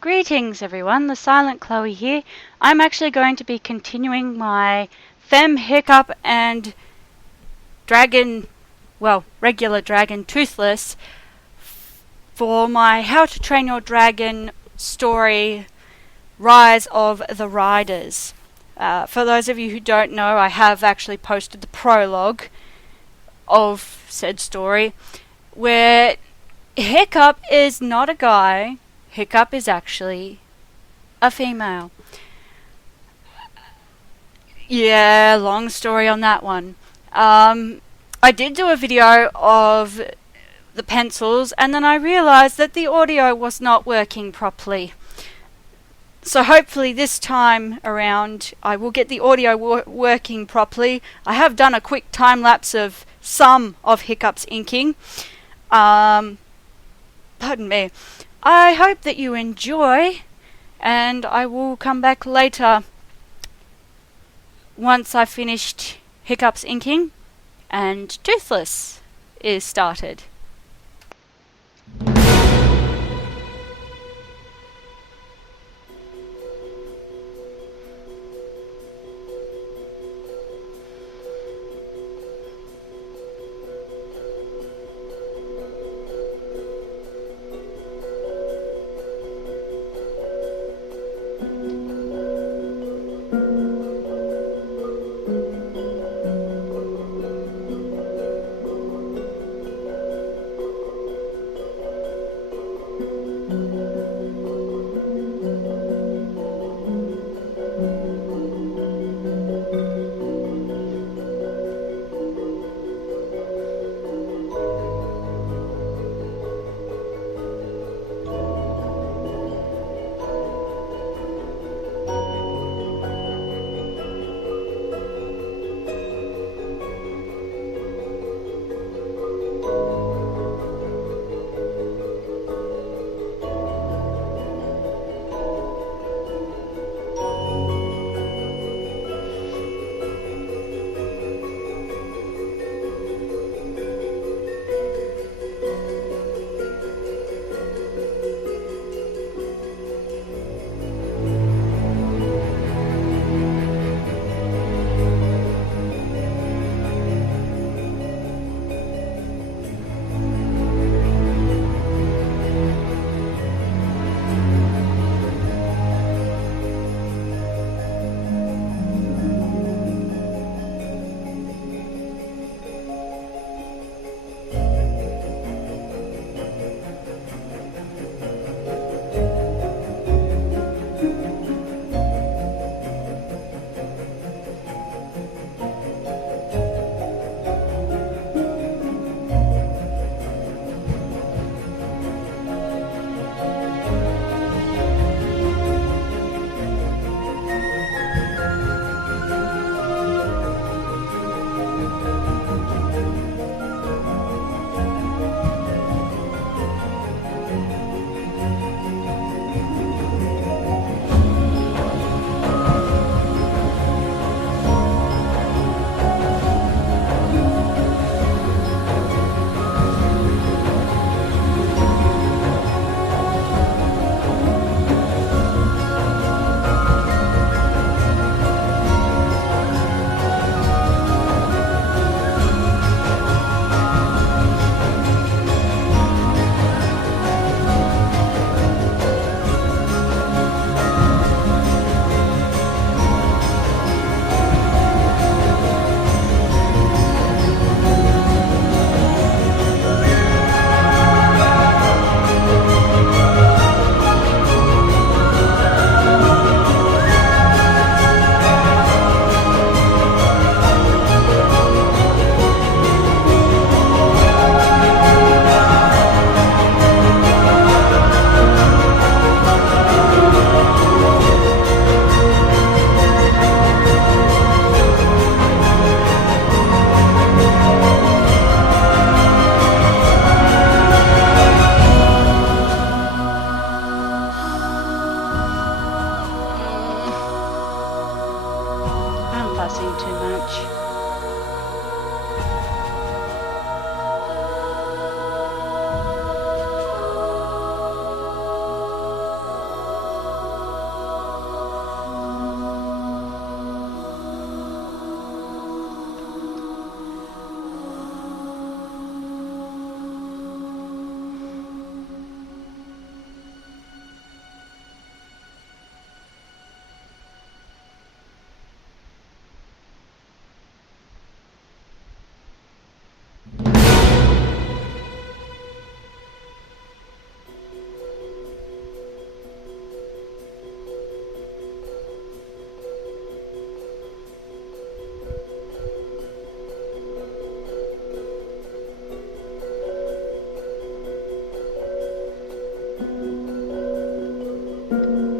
Greetings everyone, the Silent Chloe here. I'm actually going to be continuing my Fem, Hiccup and regular dragon Toothless for my How to Train Your Dragon story, Rise of the Riders. For those of you who don't know, I have actually posted the prologue of said story, where Hiccup is not a guy. Hiccup is actually a female. Yeah, long story on that one. I did do a video of the pencils, and then I realised that the audio was not working properly. So hopefully this time around I will get the audio working properly. I have done a quick time lapse of some of Hiccup's inking. Pardon me. I hope that you enjoy, and I will come back later once I've finished Hiccup's inking and Toothless is started. Uh-oh.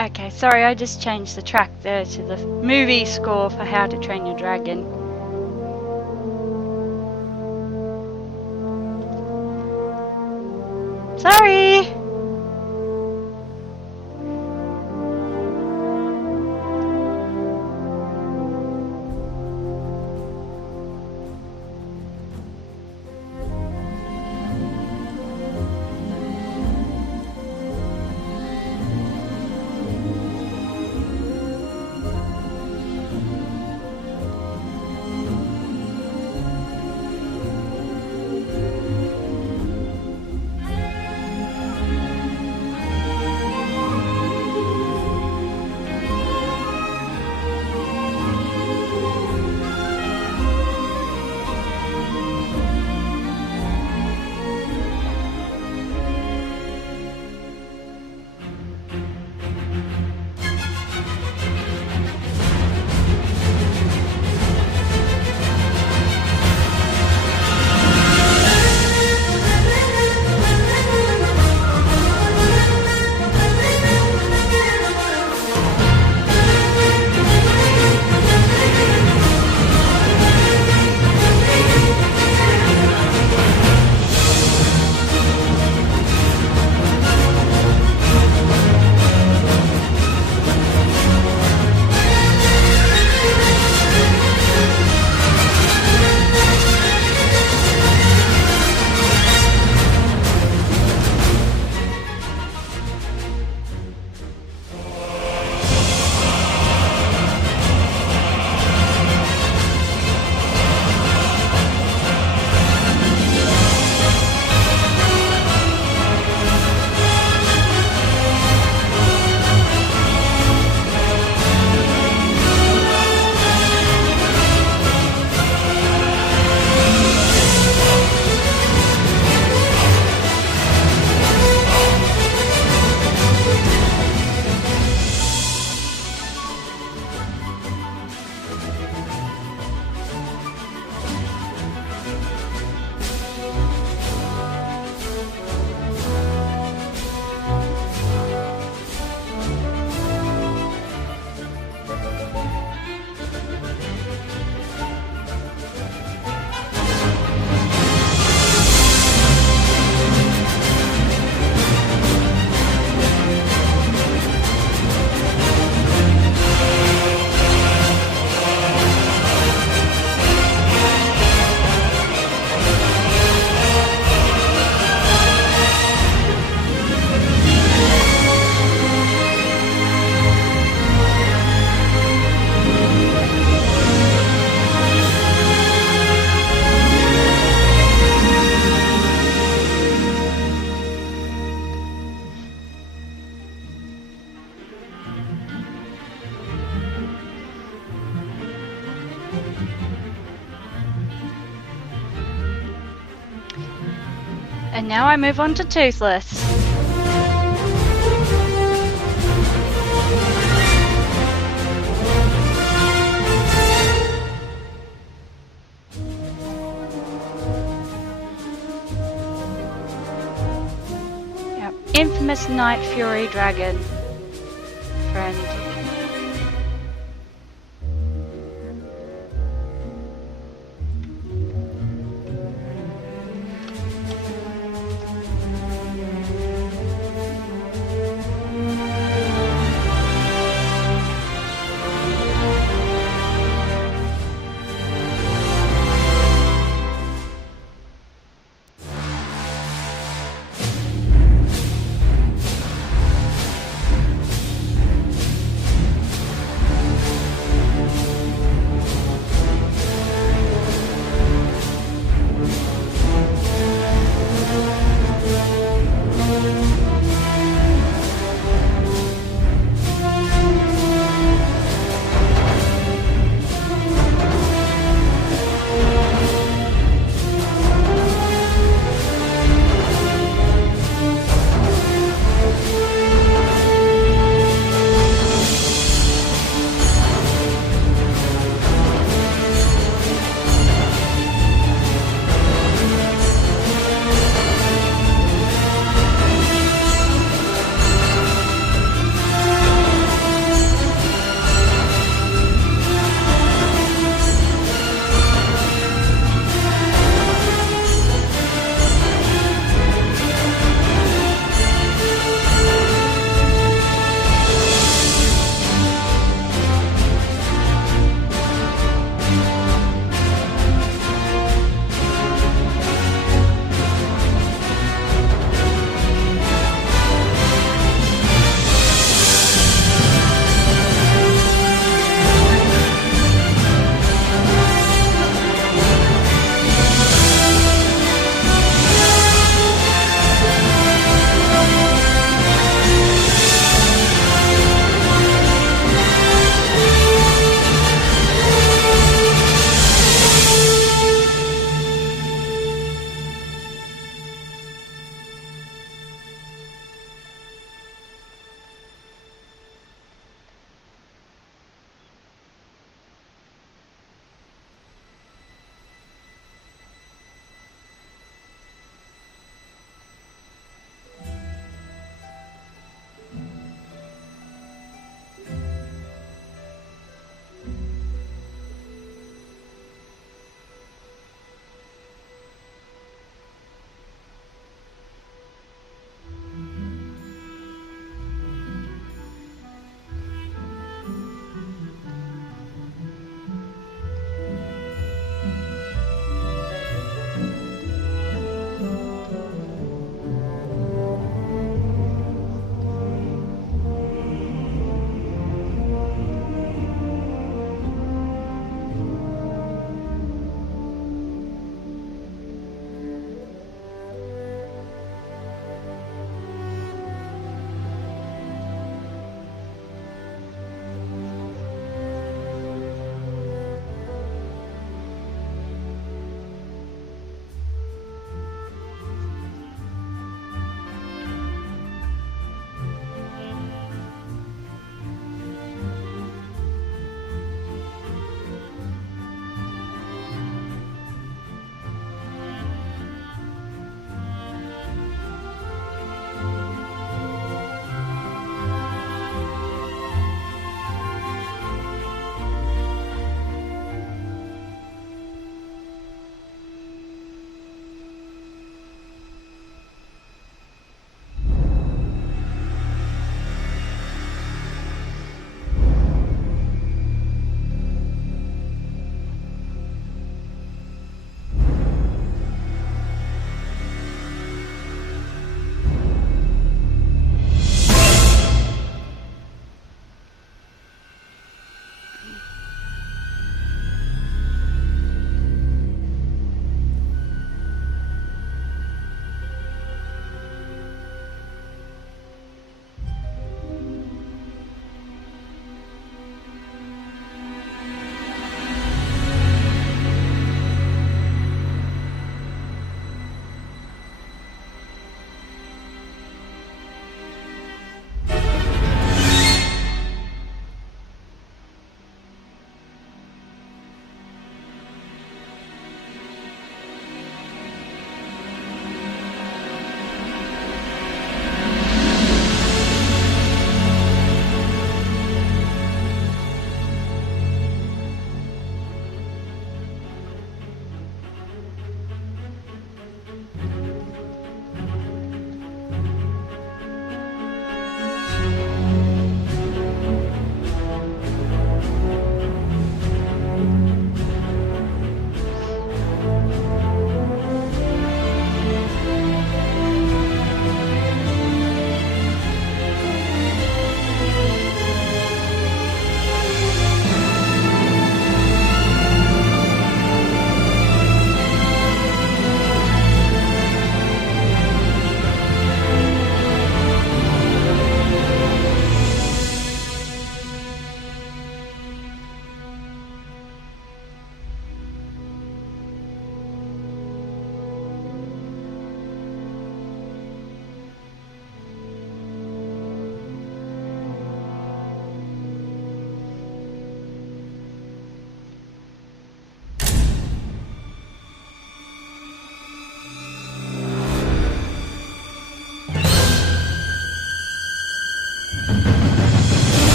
Okay, sorry, I just changed the track there to the movie score for How to Train Your Dragon. Sorry! And now I move on to Toothless. Yep, infamous Night Fury Dragon. Friend.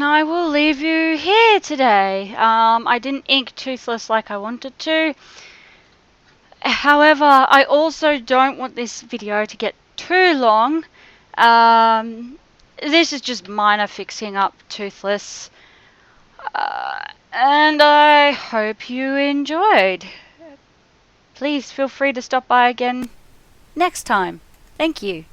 And I will leave you here today. I didn't ink Toothless like I wanted to. However, I also don't want this video to get too long. This is just minor fixing up Toothless. And I hope you enjoyed. Please feel free to stop by again next time. Thank you.